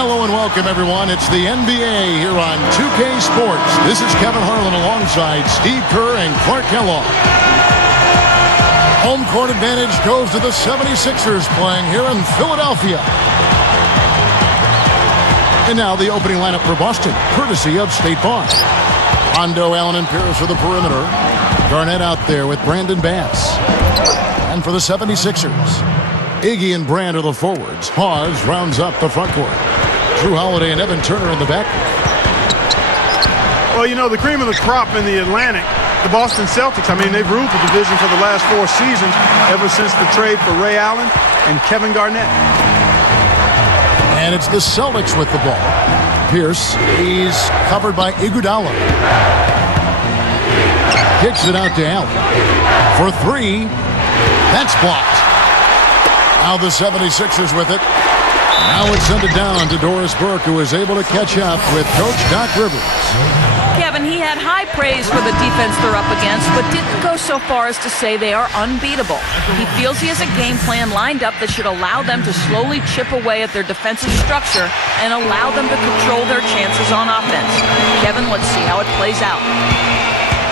Hello and welcome, everyone. It's the NBA here on 2K Sports. This is Kevin Harlan alongside Steve Kerr and Clark Kellogg. Home court advantage goes to the 76ers playing here in Philadelphia. And now the opening lineup for Boston, courtesy of State Farm. Rondo, Allen, and Pierce for the perimeter. Garnett out there with Brandon Bass. And for the 76ers, Iggy and Brand are the forwards. Hawes rounds up the front court. Drew Holiday and Evan Turner in the back. Well, you know, the cream of the crop in the Atlantic, the Boston Celtics, I mean, they've ruled the division for the last 4 seasons ever since the trade for Ray Allen and Kevin Garnett. And it's the Celtics with the ball. Pierce, he's covered by Iguodala. Kicks it out to Allen. For 3, that's blocked. Now the 76ers with it. Now it's sent it down to Doris Burke, who is able to catch up with Coach Doc Rivers. Kevin, he had high praise for the defense they're up against, but didn't go so far as to say they are unbeatable. He feels he has a game plan lined up that should allow them to slowly chip away at their defensive structure and allow them to control their chances on offense. Kevin, let's see how it plays out.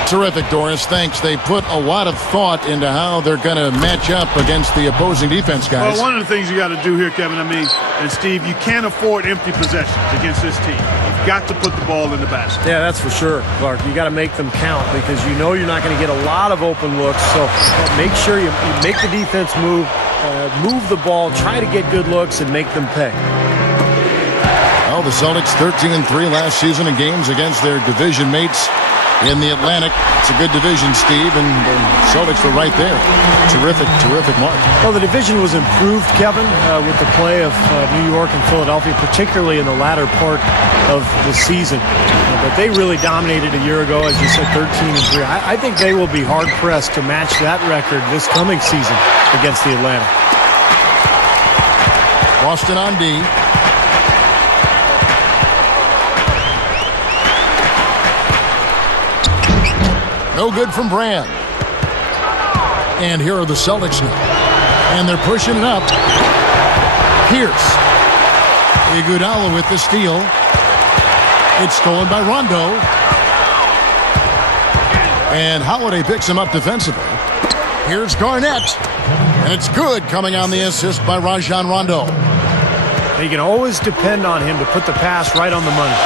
Terrific, Doris. Thanks. They put a lot of thought into how they're going to match up against the opposing defense, guys. Well, one of the things you got to do here, Kevin, and Steve, you can't afford empty possessions against this team. You've got to put the ball in the basket. Yeah, that's for sure, Clark. You got to make them count because you know you're not going to get a lot of open looks. So make sure you make the defense move the ball, try to get good looks, and make them pay. Well, the Celtics 13-3 last season in games against their division mates in the Atlantic. It's a good division, Steve, and the Celtics were right there. Terrific mark. Well, the division was improved, Kevin, with the play of New York and Philadelphia, particularly in the latter part of the season. But they really dominated a year ago, as you said, 13-3. I think they will be hard-pressed to match that record this coming season against the Atlantic. Boston on D. No good from Brand. And here are the Celtics now. And they're pushing it up. Pierce. Iguodala with the steal. It's stolen by Rondo. And Holiday picks him up defensively. Here's Garnett. And it's good, coming on the assist by Rajon Rondo. You can always depend on him to put the pass right on the money.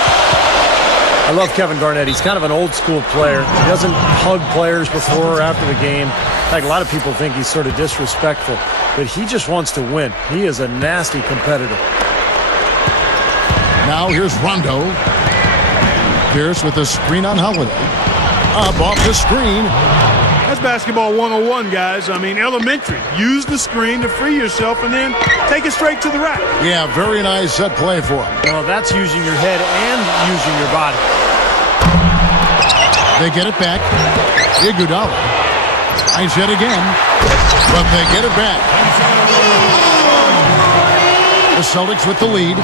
I love Kevin Garnett. He's kind of an old-school player. He doesn't hug players before or after the game. In fact, a lot of people think he's sort of disrespectful, but he just wants to win. He is a nasty competitor. Now here's Rondo. Pierce with the screen on Holiday. Up off the screen. That's basketball 101, guys. I mean, elementary. Use the screen to free yourself and then take it straight to the rack. Yeah, very nice set play for him. Well, that's using your head and using your body. They get it back. Iguodala. Nice hit again. But they get it back. The Celtics with the lead.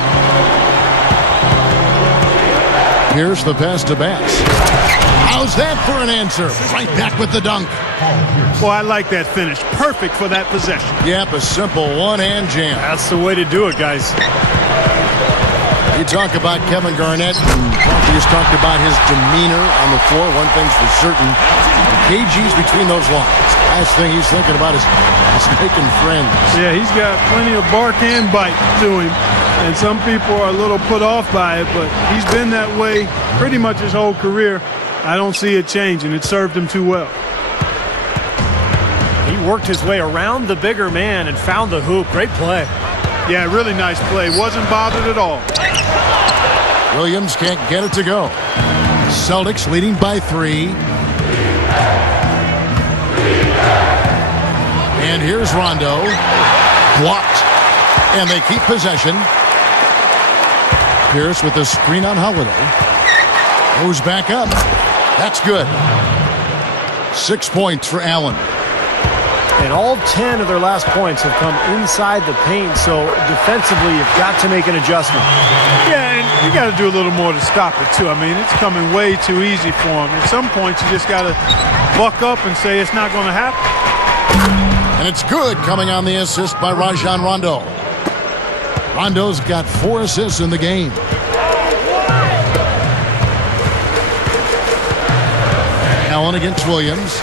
Here's the pass to Bass. How's that for an answer? Right back with the dunk. Boy, I like that finish. Perfect for that possession. Yep, a simple one-hand jam. That's the way to do it, guys. You talk about Kevin Garnett, and we just talked about his demeanor on the floor. One thing's for certain, the KG's between those lines. Last thing he's thinking about is making friends. Yeah, he's got plenty of bark and bite to him. And some people are a little put off by it, but he's been that way pretty much his whole career. I don't see it changing. It served him too well. He worked his way around the bigger man and found the hoop. Great play. Yeah, really nice play. Wasn't bothered at all. Williams can't get it to go. Celtics leading by 3. And here's Rondo. Blocked. And they keep possession. Pierce with the screen on Holiday. Goes back up. That's good. 6 points for Allen. And all 10 of their last points have come inside the paint, so defensively you've got to make an adjustment. Yeah, and you got to do a little more to stop it, too. I mean, it's coming way too easy for him. At some points, you just got to buck up and say it's not going to happen. And it's good, coming on the assist by Rajon Rondo. Rondo's got 4 assists in the game. Allen against Williams.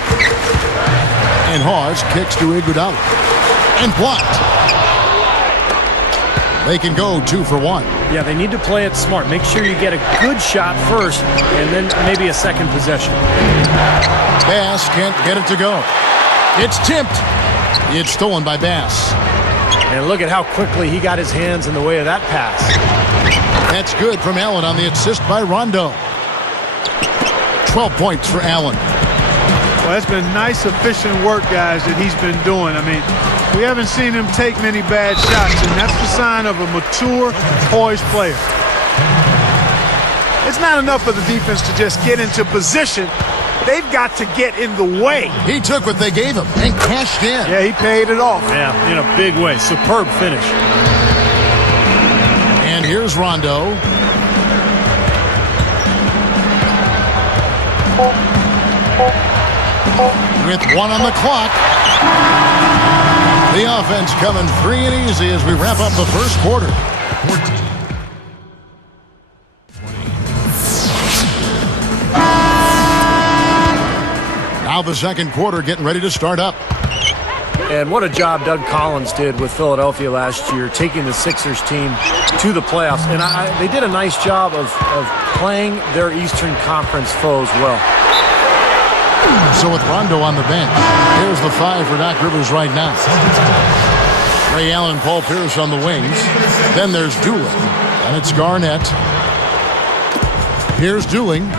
And Hawes kicks to Iguodala. And blocked. They can go 2 for 1. Yeah, they need to play it smart. Make sure you get a good shot first, and then maybe a second possession. Bass can't get it to go. It's tipped. It's stolen by Bass. And look at how quickly he got his hands in the way of that pass. That's good from Allen on the assist by Rondo. 12 points for Allen. Well, that's been nice, efficient work, guys, that he's been doing. I mean, we haven't seen him take many bad shots, and that's the sign of a mature, poised player. It's not enough for the defense to just get into position. They've got to get in the way. He took what they gave him and cashed in. Yeah, he paid it off. Yeah, in a big way. Superb finish. And here's Rondo. With 1 on the clock. The offense coming free and easy as we wrap up the first quarter. Now the second quarter getting ready to start up. And what a job Doug Collins did with Philadelphia last year, taking the Sixers team to the playoffs. And they did a nice job of playing their Eastern Conference foes well. So with Rondo on the bench, here's the 5 for Doc Rivers right now. Ray Allen, Paul Pierce on the wings. Then there's Dooling, and it's Garnett. Here's Dooling,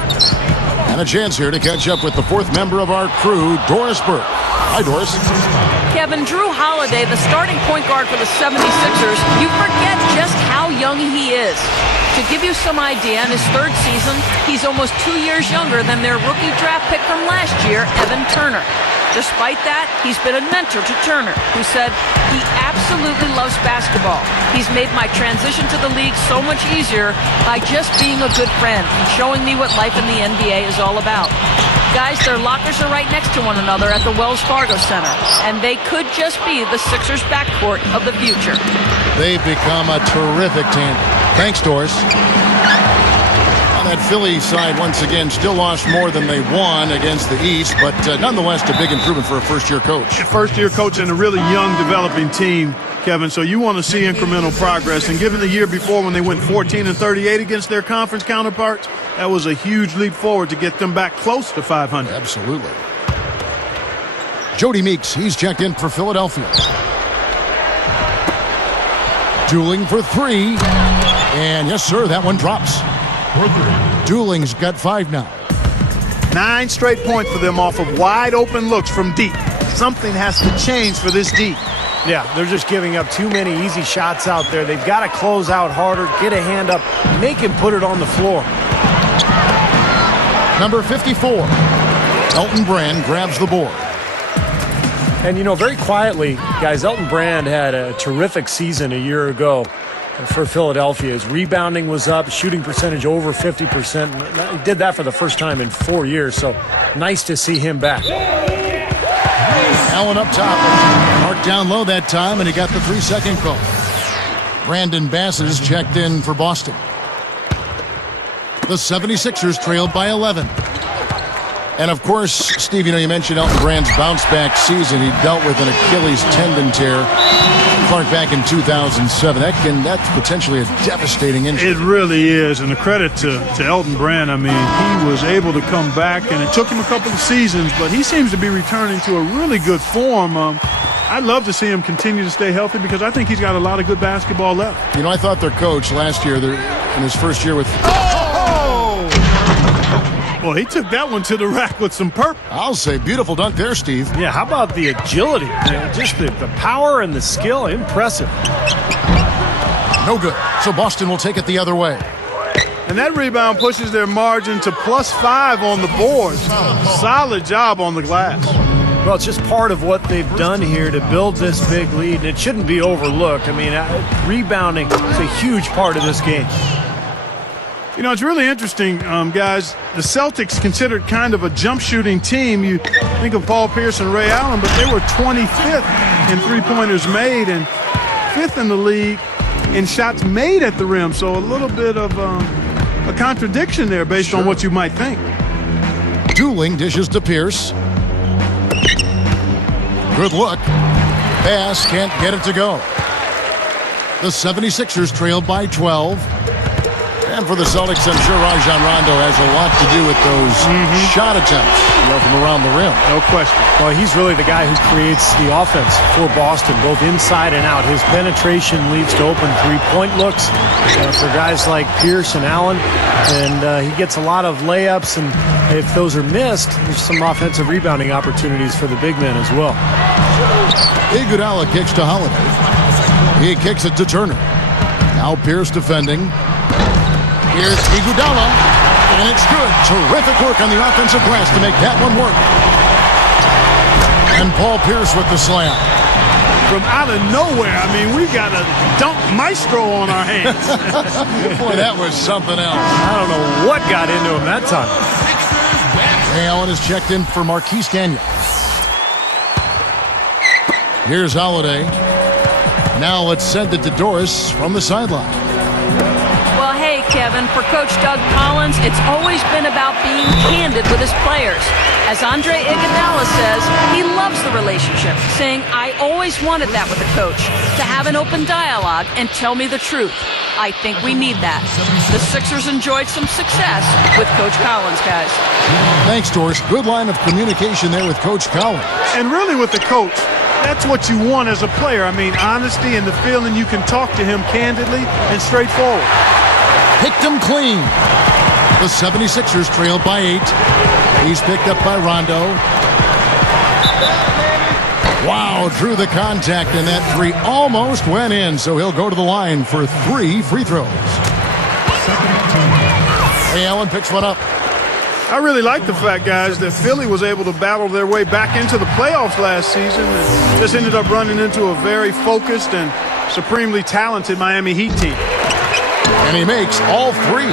and a chance here to catch up with the 4th member of our crew, Doris Burke. Hi, Doris. Kevin, Drew Holiday, the starting point guard for the 76ers, you forget just how young he is. To give you some idea, in his 3rd season, he's almost 2 years younger than their rookie draft pick from last year, Evan Turner. Despite that, he's been a mentor to Turner, who said, he absolutely loves basketball. He's made my transition to the league so much easier by just being a good friend and showing me what life in the NBA is all about. Guys, their lockers are right next to one another at the Wells Fargo Center, and they could just be the Sixers backcourt of the future. They've become a terrific tandem. Thanks, Doris. On that Philly side, once again, still lost more than they won against the East, but nonetheless, a big improvement for a first-year coach. First-year coach and a really young, developing team, Kevin, so you want to see incremental progress. And given the year before when they went 14-38 against their conference counterparts, that was a huge leap forward to get them back close to 500. Absolutely. Jody Meeks, he's checked in for Philadelphia. Dooling for 3. And yes, sir, that one drops. Dooling's got 5 now. 9 straight points for them off of wide open looks from deep. Something has to change for this deep. Yeah, they're just giving up too many easy shots out there. They've got to close out harder, get a hand up, make him put it on the floor. Number 54, Elton Brand grabs the board. And, you know, very quietly, guys, Elton Brand had a terrific season a year ago for Philadelphia. His rebounding was up, shooting percentage over 50%. He did that for the first time in 4 years, so nice to see him back. Allen up top. Marked down low that time, and he got the 3-second call. Brandon Bass is checked in for Boston. The 76ers trailed by 11. And, of course, Steve, you know, you mentioned Elton Brand's bounce-back season. He dealt with an Achilles tendon tear, Clark, back in 2007. That's potentially a devastating injury. It really is, and the credit to Elton Brand. I mean, he was able to come back, and it took him a couple of seasons, but he seems to be returning to a really good form. I'd love to see him continue to stay healthy because I think he's got a lot of good basketball left. You know, I thought their coach last year, in his first year with... Well, he took that one to the rack with some purpose. I'll say beautiful dunk there, Steve. Yeah, how about the agility? Just the power and the skill, impressive. No good. So Boston will take it the other way. And that rebound pushes their margin to +5 on the board. Solid job on the glass. Well, it's just part of what they've done here to build this big lead, and it shouldn't be overlooked. I mean, rebounding is a huge part of this game. You know, it's really interesting, guys. The Celtics considered kind of a jump shooting team. You think of Paul Pierce and Ray Allen, but they were 25th in three-pointers made and 5th in the league in shots made at the rim. So a little bit of a contradiction there based on what you might think. Dooling dishes to Pierce. Good look. Pass can't get it to go. The 76ers trailed by 12. And for the Celtics, I'm sure Rajon Rondo has a lot to do with those shot attempts from around the rim. No question. Well, he's really the guy who creates the offense for Boston, both inside and out. His penetration leads to open three-point looks for guys like Pierce and Allen. And he gets a lot of layups, and if those are missed, there's some offensive rebounding opportunities for the big men as well. Iguodala kicks to Holiday. He kicks it to Turner. Now Pierce defending. Here's Iguodala, and it's good. Terrific work on the offensive glass to make that one work. And Paul Pierce with the slam. From out of nowhere, I mean, we got a dunk maestro on our hands. Boy, that was something else. I don't know what got into him that time. Ray Allen is checked in for Marquise Daniels. Here's Holiday. Now let's send it to Doris from the sideline. Well, hey, Kevin, for Coach Doug Collins, it's always been about being candid with his players. As Andre Iguodala says, he loves the relationship, saying, I always wanted that with a coach, to have an open dialogue and tell me the truth. I think we need that. The Sixers enjoyed some success with Coach Collins, guys. Thanks, Doris. Good line of communication there with Coach Collins. And really with the coach, that's what you want as a player. I mean, honesty and the feeling you can talk to him candidly and straightforward. Picked him clean. The 76ers trailed by 8. He's picked up by Rondo. Wow, drew the contact, and that three almost went in, so he'll go to the line for 3 free throws. Ray Allen picks one up. I really like the fact, guys, that Philly was able to battle their way back into the playoffs last season and just ended up running into a very focused and supremely talented Miami Heat team. And he makes all 3.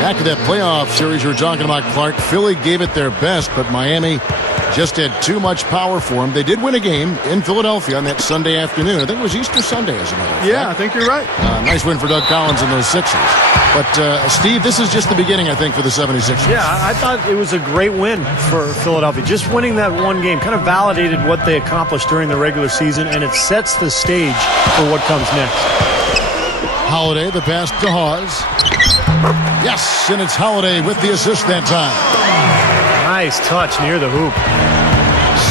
Back to that playoff series you were talking about, Clark. Philly gave it their best, but Miami just had too much power for them. They did win a game in Philadelphia on that Sunday afternoon. I think it was Easter Sunday, as a matter of fact. Yeah, I think you're right. Nice win for Doug Collins and those Sixers. But, Steve, this is just the beginning, I think, for the 76ers. Yeah, I thought it was a great win for Philadelphia. Just winning that one game kind of validated what they accomplished during the regular season, and it sets the stage for what comes next. Holiday, the pass to Hawes. Yes, and it's Holiday with the assist that time. Nice touch near the hoop.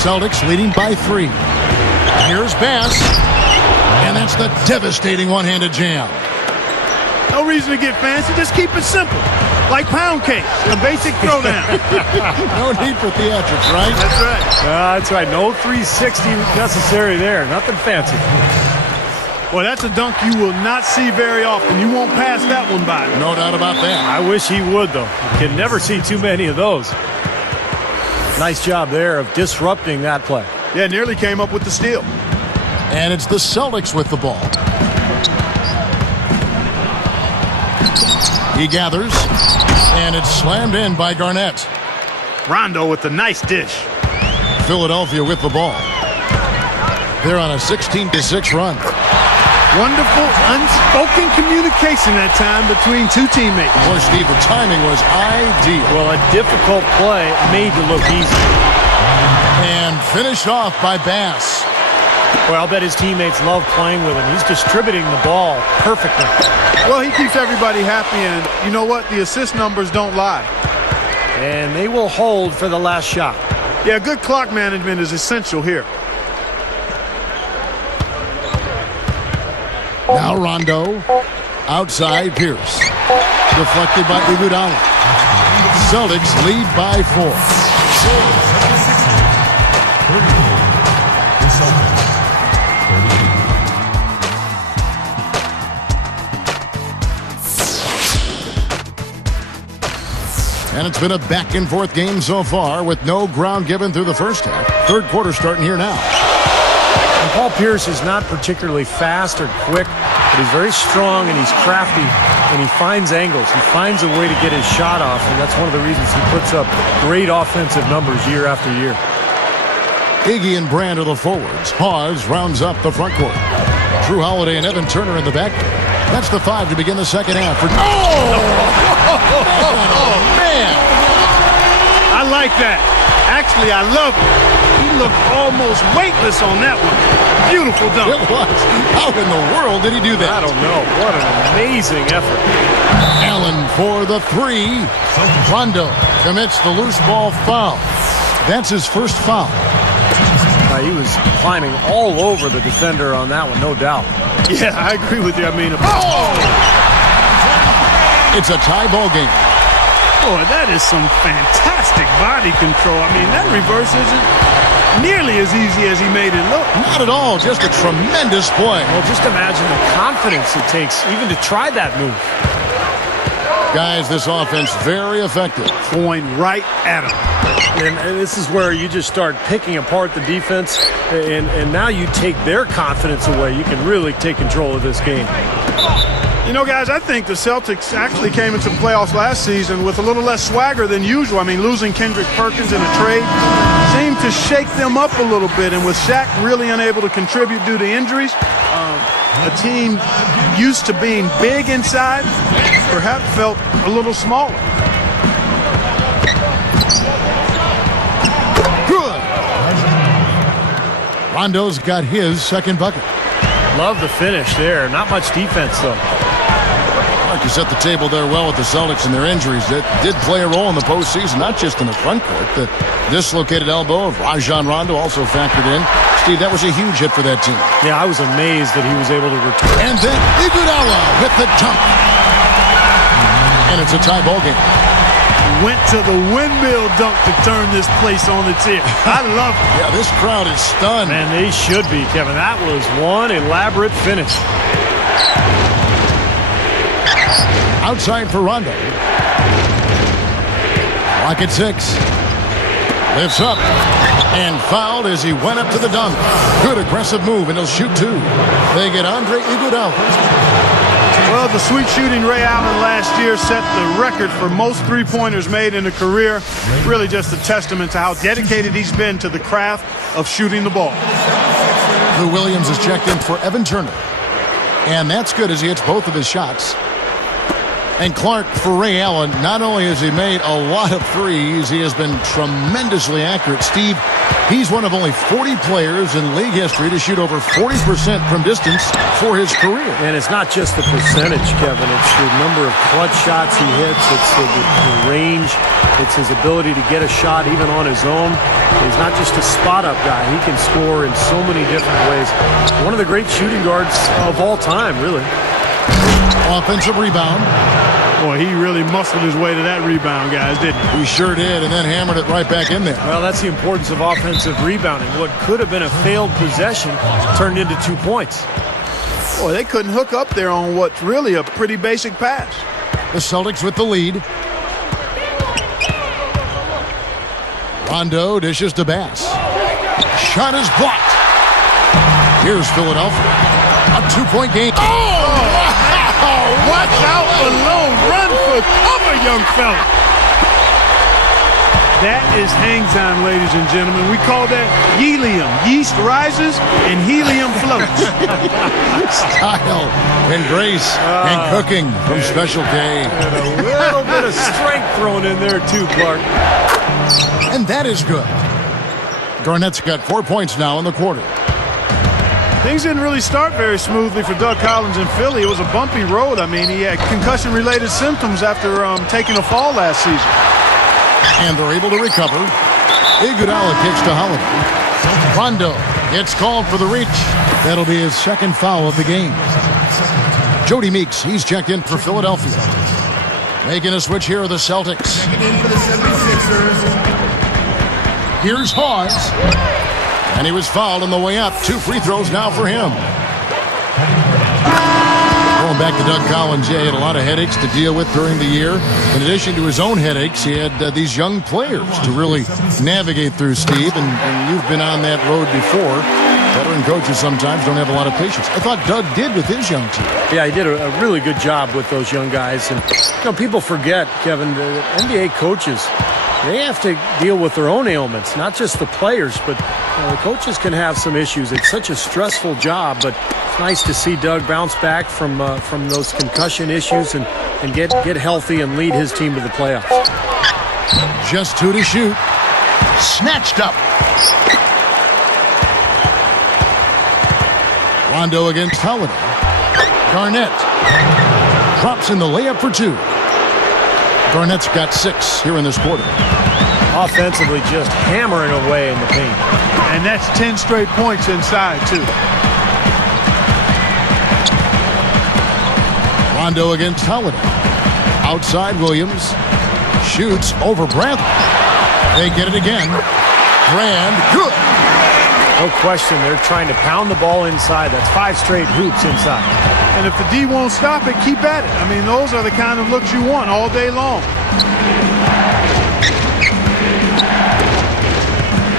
Celtics leading by 3. Here's Bass, and that's the devastating one-handed jam. No reason to get fancy. Just keep it simple. Like pound cake, a basic throwdown. No need for theatrics, right? That's right. That's right. No 360 necessary there. Nothing fancy. Well, that's a dunk you will not see very often. You won't pass that one by. No doubt about that. I wish he would, though. You can never see too many of those. Nice job there of disrupting that play. Yeah, nearly came up with the steal. And it's the Celtics with the ball. He gathers, and it's slammed in by Garnett. Rondo with the nice dish. Philadelphia with the ball. They're on a 16-6 run. Wonderful, unspoken communication that time between two teammates. Boy, Steve, the timing was ideal. Well, a difficult play made to look easy. And finished off by Bass. Well, I'll bet his teammates love playing with him. He's distributing the ball perfectly. Well, he keeps everybody happy, and you know what? The assist numbers don't lie. And they will hold for the last shot. Yeah, good clock management is essential here. Now Rondo, outside Pierce. Deflected by Iguodala. Celtics lead by 4. And it's been a back-and-forth game so far with no ground given through the first half. Third quarter starting here now. And Paul Pierce is not particularly fast or quick, but he's very strong and he's crafty, and he finds angles. He finds a way to get his shot off, and that's one of the reasons he puts up great offensive numbers year after year. Iggy and Brand are the forwards. Hawes rounds up the front court. Drew Holiday and Evan Turner in the back. That's the 5 to begin the second half. Oh, man. I like that. Actually, I love it. He looked almost weightless on that one. Beautiful dunk. It was. How in the world did he do that? I don't know. What an amazing effort. Allen for the 3. Rondo commits the loose ball foul. That's his first foul. He was climbing all over the defender on that one, no doubt. Yeah, I agree with you. I mean, It's a tie ball game. boy, that is some fantastic body control. I mean, that reverse isn't nearly as easy as he made it look. Not at all. Just a tremendous play. Well, just imagine the confidence it takes even to try that move. Guys, this offense very effective. Going right at him. And this is where you just start picking apart the defense, and now you take their confidence away. You can really take control of this game. You know, guys, I think the Celtics actually came into the playoffs last season with a little less swagger than usual. I mean, losing Kendrick Perkins in a trade seemed to shake them up a little bit. And with Shaq really unable to contribute due to injuries, a team used to being big inside perhaps felt a little smaller. Good. Rondo's got his second bucket. Love the finish there. Not much defense, though. Mark, you set the table there well with the Celtics and their injuries. That did play a role in the postseason, not just in the front court. The dislocated elbow of Rajon Rondo also factored in. Steve, that was a huge hit for that team. Yeah, I was amazed that he was able to return. And then Iguodala with the dunk. And it's a tie ball game. Went to the windmill dunk to turn this place on its ear. I love it. Yeah, this crowd is stunned. Man, they should be, Kevin. That was one elaborate finish. Outside for Rondo. Clock at 6. Lifts up and fouled as he went up to the dunk. Good aggressive move, and he'll shoot 2. They get Andre Iguodala. Well, the sweet shooting Ray Allen last year set the record for most three-pointers made in a career. Really just a testament to how dedicated he's been to the craft of shooting the ball. Lou Williams is checked in for Evan Turner. And that's good as he hits both of his shots. And Clark for Ray Allen. Not only has he made a lot of threes, he has been tremendously accurate. Steve, he's one of only 40 players in league history to shoot over 40% from distance for his career. And it's not just the percentage, Kevin. It's the number of clutch shots he hits. It's the range. It's his ability to get a shot even on his own. He's not just a spot-up guy. He can score in so many different ways. One of the great shooting guards of all time, really. Offensive rebound. Boy, he really muscled his way to that rebound, guys, didn't he? He sure did, and then hammered it right back in there. Well, that's the importance of offensive rebounding. What could have been a failed possession turned into 2 points. Boy, they couldn't hook up there on what's really a pretty basic pass. The Celtics with the lead. Rondo dishes to Bass. Shot is blocked. Here's Philadelphia. A 2-point game. Watch out, Malone. Run for cover, young fella. That is hang time, ladies and gentlemen. We call that helium. Yeast rises and helium floats. Style and grace and cooking from Special K. And a little bit of strength thrown in there, too, Clark. And that is good. Garnett's got 4 points now in the quarter. Things didn't really start very smoothly for Doug Collins in Philly. It was a bumpy road. I mean, he had concussion-related symptoms after taking a fall last season. And they're able to recover. Iguodala kicks to Holiday. Rondo gets called for the reach. That'll be his second foul of the game. Jody Meeks, he's checked in for Philadelphia. Making a switch here are the Celtics. Here's Hawes. And he was fouled on the way up. 2 free throws now for him. Going back to Doug Collins, yeah, he had a lot of headaches to deal with during the year. In addition to his own headaches, he had these young players to really navigate through, Steve. And you've been on that road before. Veteran coaches sometimes don't have a lot of patience. I thought Doug did with his young team. Yeah, he did a really good job with those young guys. And, you know, people forget, Kevin, the NBA coaches, they have to deal with their own ailments, not just the players, but the coaches can have some issues. It's such a stressful job, but it's nice to see Doug bounce back from those concussion issues and get healthy and lead his team to the playoffs. Just 2 to shoot. Snatched up. Rondo against Holiday. Garnett drops in the layup for 2. Garnett's got 6 here in this quarter. Offensively, just hammering away in the paint. And that's 10 straight points inside, too. Rondo against Holiday. Outside Williams. Shoots over Bradley. They get it again. Brand, good. No question, they're trying to pound the ball inside. That's 5 straight hoops inside. And if the D won't stop it, keep at it. I mean, those are the kind of looks you want all day long.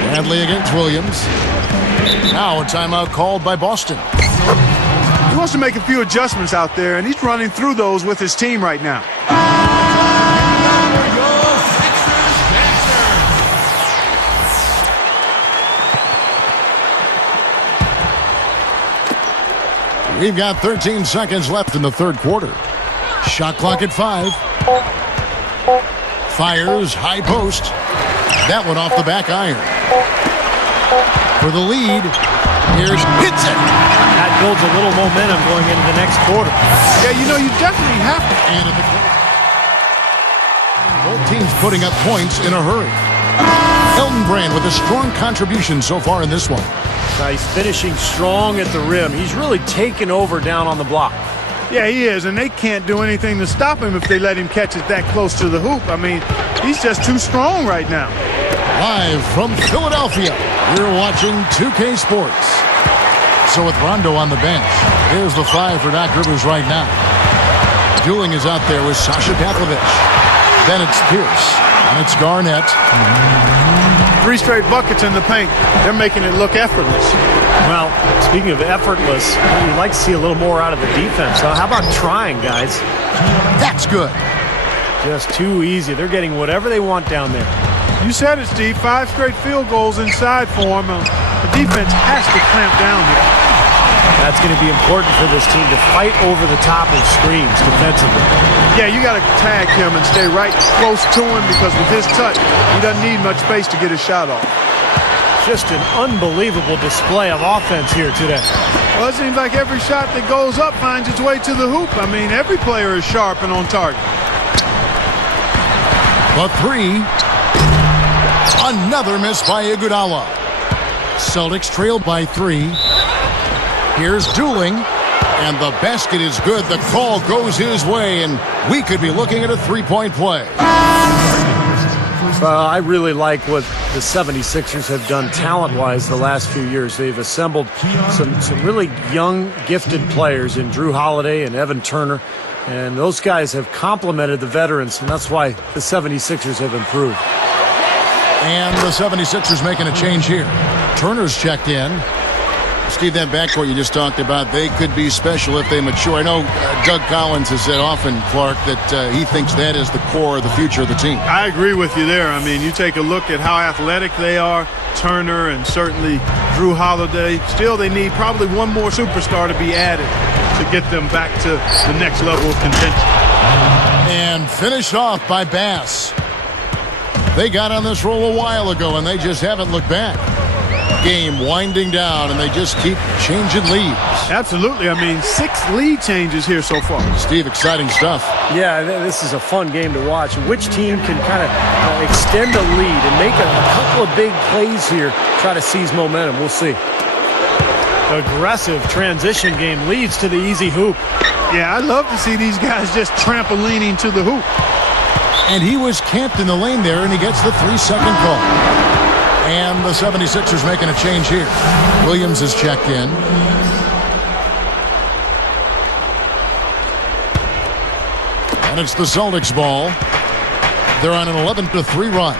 Bradley against Williams. Now a timeout called by Boston. He wants to make a few adjustments out there, and he's running through those with his team right now. We've got 13 seconds left in the third quarter. Shot clock at 5. Fires, high post. That one off the back iron. For the lead, here's hits it. That builds a little momentum going into the next quarter. Yeah, you know, you definitely have to. And at the both teams putting up points in a hurry. Elton Brand with a strong contribution so far in this one. He's finishing strong at the rim. He's really taken over down on the block. Yeah, he is, and they can't do anything to stop him if they let him catch it that close to the hoop. I mean, he's just too strong right now. Live from Philadelphia, you're watching 2K Sports. So with Rondo on the bench, here's the 5 for Doc Rivers right now. Dooling is out there with Sasha Pavlovich. Then it's Pierce, and it's Garnett. 3 straight buckets in the paint. They're making it look effortless. Well, speaking of effortless, you'd like to see a little more out of the defense. How about trying, guys? That's good. Just too easy. They're getting whatever they want down there. You said it, Steve. 5 straight field goals inside for him. The defense has to clamp down here. That's going to be important for this team to fight over the top of screens defensively. Yeah, you got to tag him and stay right close to him because with his touch, he doesn't need much space to get his shot off. Just an unbelievable display of offense here today. Well, it seems like every shot that goes up finds its way to the hoop. I mean, every player is sharp and on target. The 3. Another miss by Iguodala. Celtics trailed by 3. Here's Dooling, and the basket is good. The call goes his way, and we could be looking at a 3-point play. I really like what the 76ers have done talent-wise the last few years. They've assembled some really young, gifted players in Drew Holiday and Evan Turner, and those guys have complemented the veterans, and that's why the 76ers have improved. And the 76ers making a change here. Turner's checked in. Steve, that backcourt you just talked about, they could be special if they mature. I know Doug Collins has said often, Clark, that he thinks that is the core of the future of the team. I agree with you there. I mean, you take a look at how athletic they are, Turner and certainly Drew Holiday. Still, they need probably one more superstar to be added to get them back to the next level of contention. And finished off by Bass. They got on this roll a while ago, and they just haven't looked back. Game winding down, and they just keep changing leads. Absolutely. I mean, 6 lead changes here so far. Steve, exciting stuff. Yeah, this is a fun game to watch. Which team can kind of extend a lead and make a couple of big plays here, try to seize momentum. We'll see. Aggressive transition game leads to the easy hoop. Yeah, I love to see these guys just trampolining to the hoop. And he was camped in the lane there, and he gets the 3-second call. And the 76ers making a change here. Williams is checked in. And it's the Celtics ball. They're on an 11-3 run.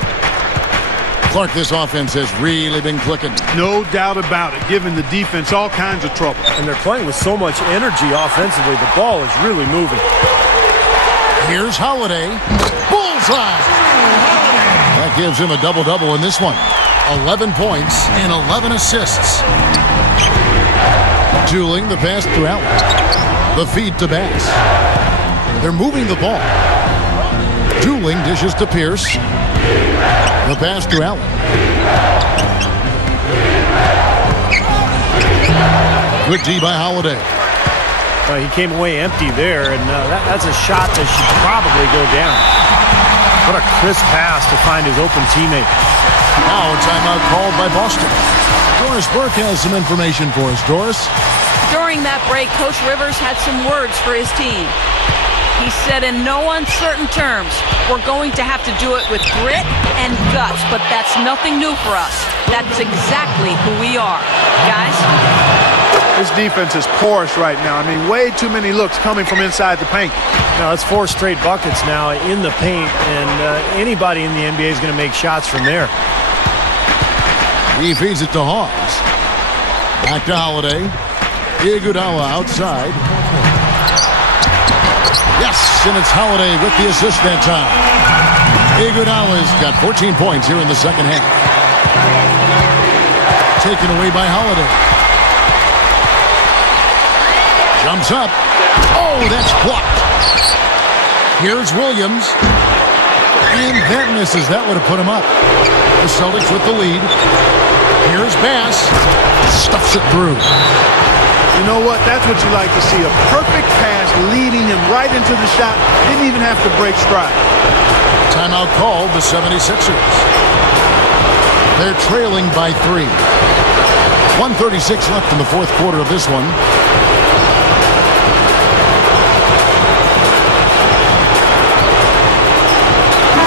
Clark, this offense has really been clicking. No doubt about it, giving the defense all kinds of trouble. And they're playing with so much energy offensively. The ball is really moving. Here's Holiday. Bullseye. That That gives him a double-double in this one. 11 points and 11 assists. Juling the pass to Allen. The feed to Bass. They're moving the ball. Juling dishes to Pierce. The pass to Allen. Good D by Holiday. He came away empty there, and that's a shot that should probably go down. What a crisp pass to find his open teammate. Now a timeout called by Boston. Doris Burke has some information for us. Doris? During that break, Coach Rivers had some words for his team. He said in no uncertain terms, we're going to have to do it with grit and guts, but that's nothing new for us. That's exactly who we are. Guys? This defense is porous right now. I mean, way too many looks coming from inside the paint. Now, it's 4 straight buckets now in the paint, and anybody in the NBA is going to make shots from there. He feeds it to Hawes. Back to Holiday. Iguodala outside. Yes, and it's Holiday with the assist that time. Iguodala's got 14 points here in the second half. Taken away by Holiday. Jumps up. Oh, that's blocked. Here's Williams. And that misses. That would have put him up. The Celtics with the lead. Here's Bass. Stuffs it through. You know what? That's what you like to see. A perfect pass leading him right into the shot. Didn't even have to break stride. Timeout called the 76ers. They're trailing by 3. 1:36 left in the fourth quarter of this one.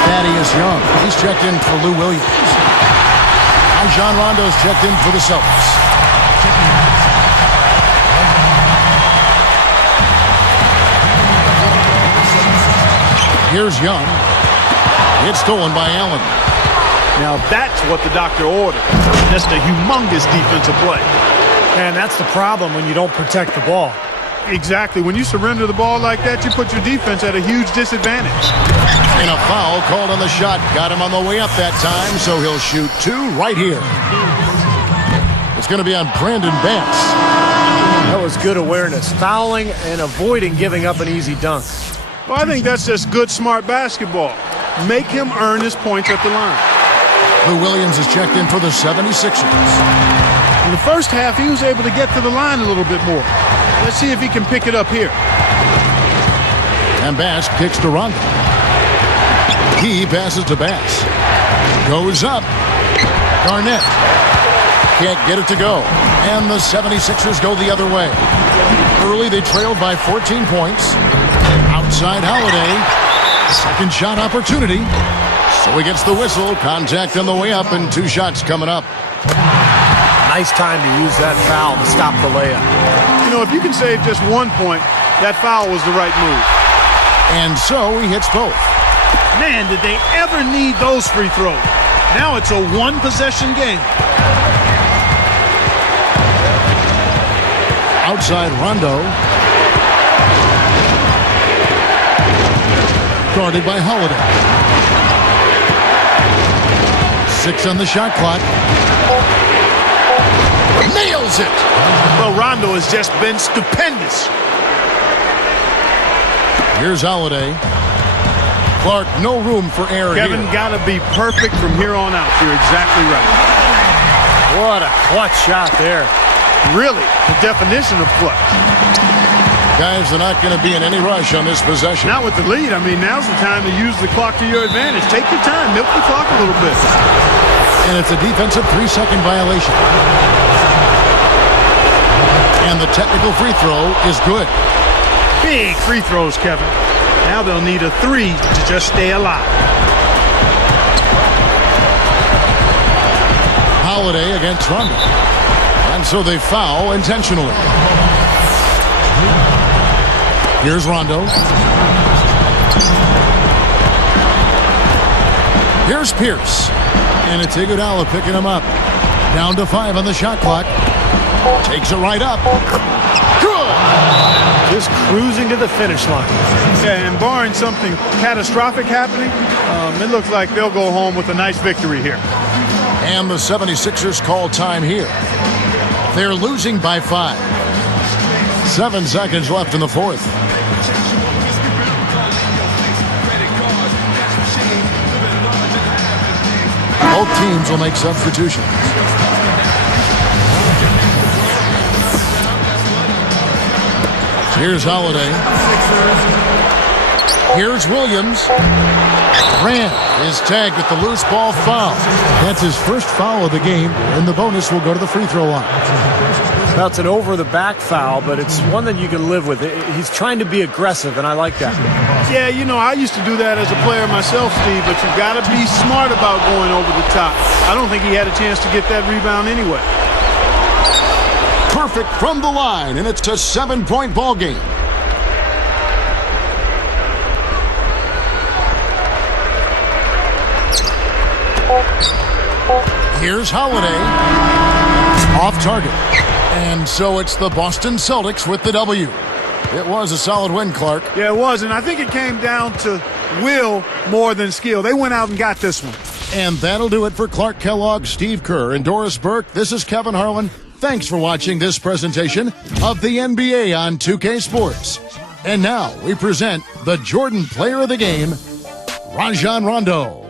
Thaddeus Young. He's checked in for Lou Williams. John Rondo's checked in for the Celtics. Here's Young. It's stolen by Allen. Now that's what the doctor ordered. Just a humongous defensive play. And that's the problem when you don't protect the ball. Exactly. When you surrender the ball like that, you put your defense at a huge disadvantage. And a foul called on the shot. Got him on the way up that time, so he'll shoot 2 right here. It's going to be on Brandon Bass. That was good awareness. Fouling and avoiding giving up an easy dunk. Well, I think that's just good, smart basketball. Make him earn his points at the line. Lou Williams is checked in for the 76ers. In the first half, he was able to get to the line a little bit more. Let's see if he can pick it up here. And Bass kicks to Rondo. He passes to Bass. Goes up. Garnett. Can't get it to go. And the 76ers go the other way. Early, they trailed by 14 points. Outside Holiday. Second shot opportunity. So he gets the whistle. Contact on the way up and 2 shots coming up. Nice time to use that foul to stop the layup. You know, if you can save just 1 point, that foul was the right move. And so he hits both. Man, did they ever need those free throws. Now it's a 1-possession game. Outside Rondo. Guarded by Holiday. 6 on the shot clock. Nails it! Well, Rondo has just been stupendous. Here's Holiday. Clark, no room for error Kevin, here. gotta be perfect from here on out. You're exactly right. What a clutch shot there. Really, the definition of clutch. Guys, they're not going to be in any rush on this possession. Not with the lead. I mean, now's the time to use the clock to your advantage. Take your time. Milk the clock a little bit. And it's a defensive 3-second violation. And the technical free throw is good. Big free throws, Kevin. Now they'll need a 3 to just stay alive. Holiday against Rondo. And so they foul intentionally. Here's Rondo. Here's Pierce. And it's Iguodala picking him up. Down to 5 on the shot clock. Takes it right up. Good! just cruising to the finish line. Yeah, and barring something catastrophic happening, it looks like they'll go home with a nice victory here. And the 76ers call time here. They're losing by 5. 7 seconds left in the fourth. Both teams will make substitutions. Here's Holiday. Here's Williams. Grant is tagged with the loose ball foul. That's his first foul of the game, and the bonus will go to the free throw line. That's an over-the-back foul, but it's one that you can live with. He's trying to be aggressive, and I like that. Yeah, you know, I used to do that as a player myself, Steve, but you've got to be smart about going over the top. I don't think he had a chance to get that rebound anyway. Perfect from the line, and it's a 7-point ball game. Here's Holiday. Off target. And so it's the Boston Celtics with the W. It was a solid win, Clark. Yeah, it was, and I think it came down to will more than skill. They went out and got this one. And that'll do it for Clark Kellogg, Steve Kerr, and Doris Burke. This is Kevin Harlan. Thanks for watching this presentation of the NBA on 2K Sports. And now we present the Jordan Player of the Game, Rajon Rondo.